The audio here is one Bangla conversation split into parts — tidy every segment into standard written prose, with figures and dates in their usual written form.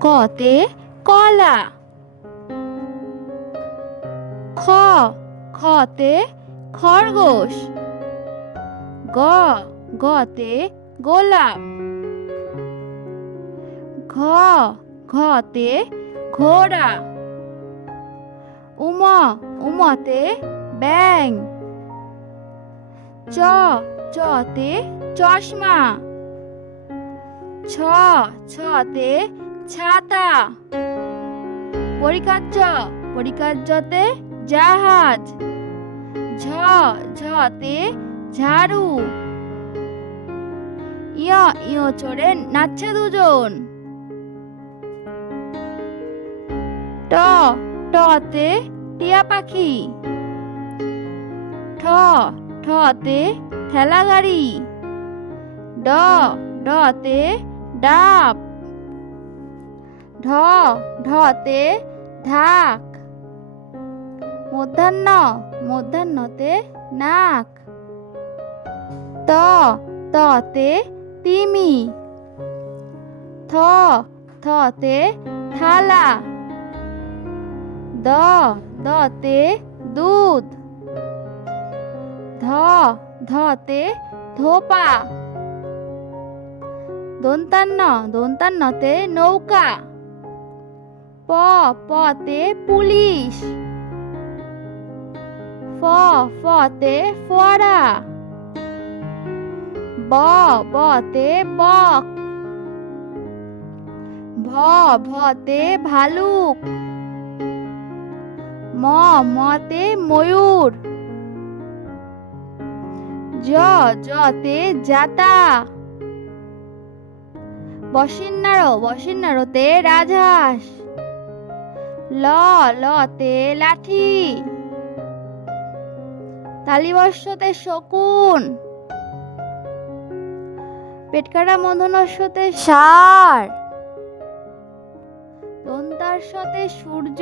কতে কলা। খতে খরগোশ। গতে গোলাপ। ঘতে ঘোড়া। উমতে ব্যাঙ। চতে চশমা। ছতে ছাতা। পরিকার্যতে জাহাজ। ঝতে ঝাড়ু। চড়ে নাচছে দুজন। টতে টিয়া পাখি। ঠতে ঠেলা গাড়ি। ডতে ডাব। ঢতে ঢাক। মধ্যাহ্নতে নাক। ততে তিমি। থতে থালা। দতে দুধ। ধতে ধোপা। দন্তান্নতে নৌকা। পতে পুলিশ। ফতে ফোয়ারা। বতে বক। ভতে ভালুক। মতে ময়ূর। জতে জাতা। বসিন্নারতে রাজহাঁস। লতে লাঠি। তালিবর্ষতে শকুন। পেটকাটা মূর্ধন্যতে ষাঁড়। দন্তাস্বতে সূর্য।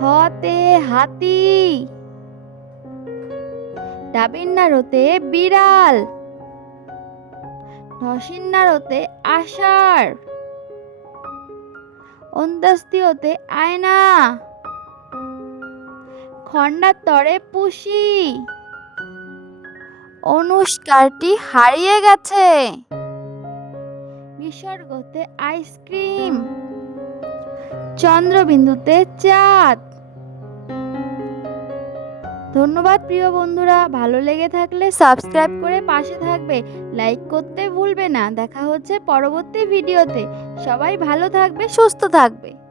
হতে হাতি। ডাবিন্নারতে বিড়াল। ঢসিন্নারতে আষাঢ়। অন্ত্যেষ্টিয়তে আয়না। খণ্ডাত্তরে পুষি। অনুষ্কারটি হারিয়ে গেছে। বিসর্গতে আইসক্রিম। চন্দ্রবিন্দুতে চাঁদ। ধন্যবাদ প্রিয় বন্ধুরা, ভালো লেগে থাকলে সাবস্ক্রাইব করে পাশে থাকবে, লাইক করতে ভুলবে না। দেখা হচ্ছে পরবর্তী ভিডিওতে। সবাই ভালো থাকবে, সুস্থ থাকবে।